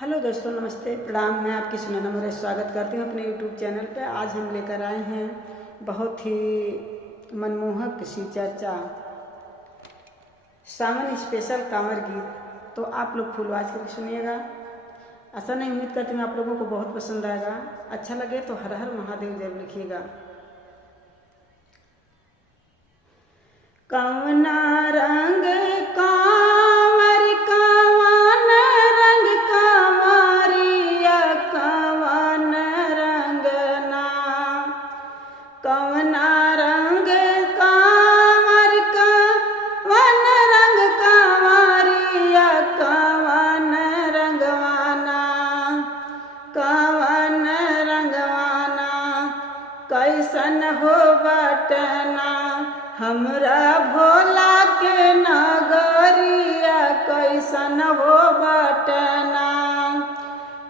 Hello दोस्तों, नमस्ते, प्रणाम। मैं आपकी सुनैना मौर्य स्वागत करती हूँ अपने यूट्यूब चैनल पर। आज हम लेकर आए हैं बहुत ही मनमोहक सी चर्चा, सावन स्पेशल कांवर गीत। तो आप लोग फुल वॉच करके सुनिएगा। ऐसा नहीं, उम्मीद करती हूँ आप लोगों को बहुत पसंद आएगा। अच्छा लगे तो हर हर महादेव जरूर लिखिएगा। कवना रंग कांवर कवन रंग कांवरिया कवन रंगना, कवना रंग कांवर कवन रंग कांवरिया कवन रंगवाना, कवन रंगवाना कैसन हो बटना हमरा भोला के नगरिया, कैसन हो बटना।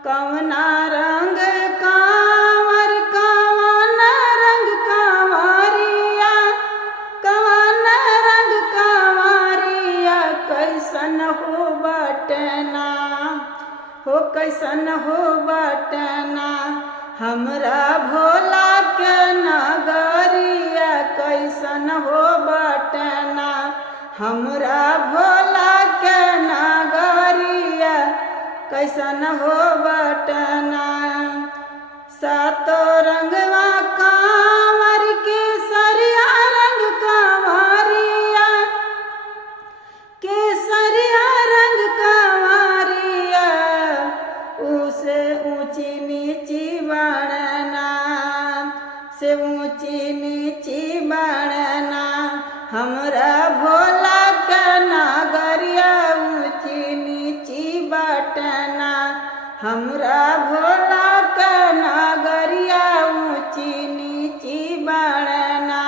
कवना रंग कांवर कवन रंग कांवरिया कवन रंग कांवरिया कैसन हो बटना, हो कैसन हो बटना हमरा भोला के नगरिया, कैसन हो बटना हमरा भोला के नगरिया, कैसन हो बटना। सातो रंगवा कांवर केसरिया रंग कांवरिया, केसरिया रंग कांवरिया उसे ऊंची नीची बढ़ना, से ऊंची नीची बढ़ना हमरा भोला के नगरिया, ऊंची नीची बटना हमरा भोला के नगरिया, ऊंची नीची बढ़ना।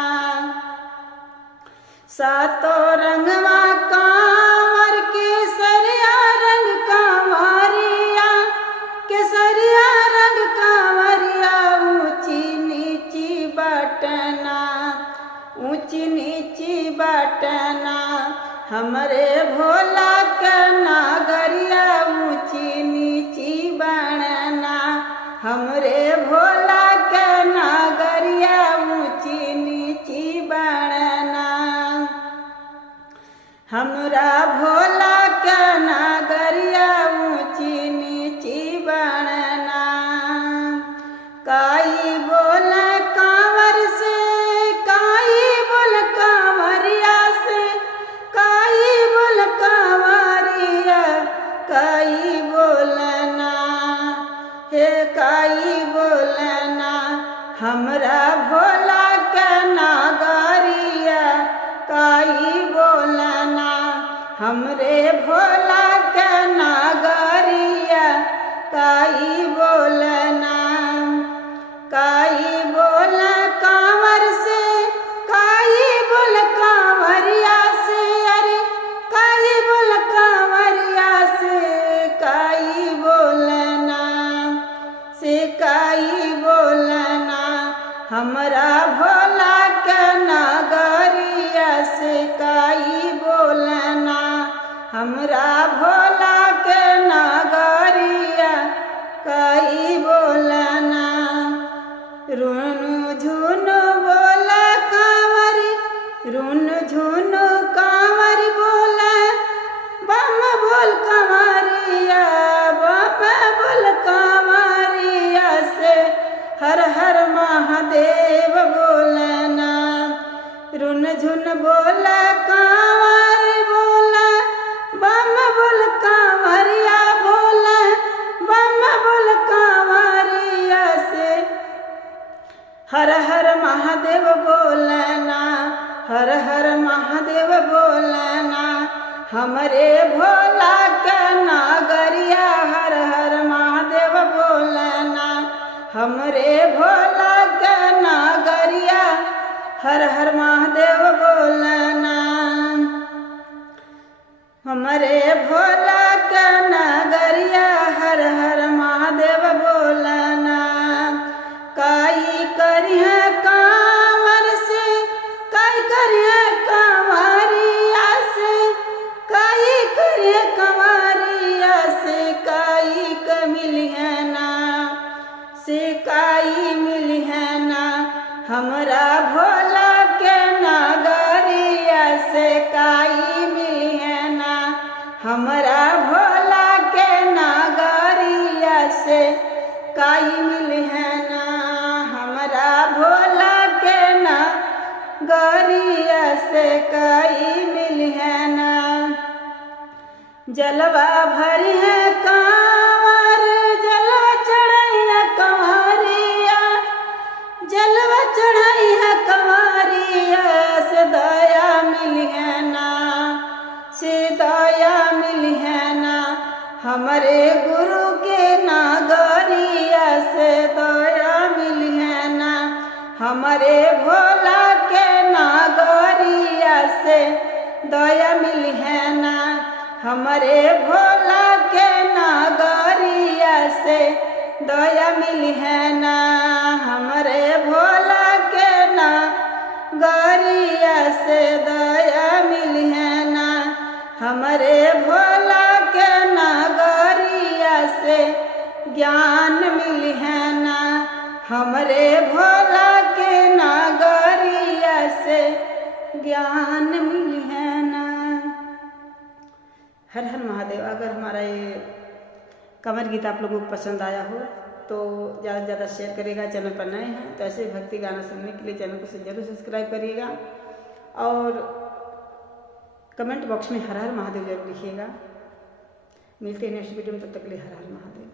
सातो रंगवा कांवर केसरिया रंग कांवरिया, केसरिया रंग कांवरिया ऊंची नीची बटना, ऊंची नीची बटना हमरे भोला के नगरिया, ऊंची नीची बढ़ना हमरे भोला के नगरिया, ऊंची नीची बढ़ना। हमरा भोला के नगरिया ऊंची नीची बढ़ना। काई बोल कांवर से, काई बोल कांवरिया से, काई बोल कांवरिया काई बोलना, हे काई बोलना हमरा भोला के नगरिया, काई बोलना हमरे भोला के नगरिया, काई बोलना। काई बोल कांवर से, काई बोल कांवरिया से, अरे काई बोल कांवरिया से, काई बोलना, से काई बोलना हमरा भोला के नगरिया, से काई बोलना हमरा भोला के नगरिया, काई बोलना। रुनु झुनु बोल कांवरी, रुनु झुनु कांवरी बोल, बम बोल कांवरिया, बम बोल कांवरिया से हर हर महादेव बोलना। रुन झुन बोल कांवर बोल, बम बोल कांवरिया बोल, बम बोल कांवरिया से हर हर महादेव बोलना, हर हर महादेव बोलना हमरे भोला के नगरिया, हर हर महादेव बोलना हमरे भोला के नगरिया, हर हर महादेव बोलना हमरे भोला के नगरिया, हर हर महादेव बोलना। काई करिए कांवर से, काई करिए कांवरिया से, काई करिए कांवरिया से, का मिली है ना, सिकाई मिली है ना, हमरा भोला के नगरिया से काई मिली है ना, हमरा भोला के नगरिया से काई मिली है ना, हमरा भोला के नगरिया से काई मिली है ना। जलवा भरी है कांवर, जलवा चढ़ाई है कंवरिया, जलवा चढ़ाई है कंवरिया, से दया मिली है ना, से दया मिली है ना, हमारे गुरु के नगरिया से दया मिली है ना, हमारे भोला के नगरिया से दया मिली है ना, हमारे भोला के नगरिया से दया मिली है ना, हमारे भोला के नगरिया से दया मिली है ना, हमारे भोला के नगरिया से ज्ञान मिली है ना, हमारे भोला के नगरिया से ज्ञान मिली है ना। हर हर महादेव। अगर हमारा ये कंवर गीत आप लोगों को पसंद आया हो तो ज़्यादा से ज़्यादा शेयर करिएगा। चैनल पर नए हैं तो ऐसे भक्ति गाना सुनने के लिए चैनल को जरूर सब्सक्राइब करिएगा और कमेंट बॉक्स में हर हर महादेव जरूर लिखिएगा। मिलते हैं नेक्स्ट वीडियो में, तब तक के लिए हर हर महादेव।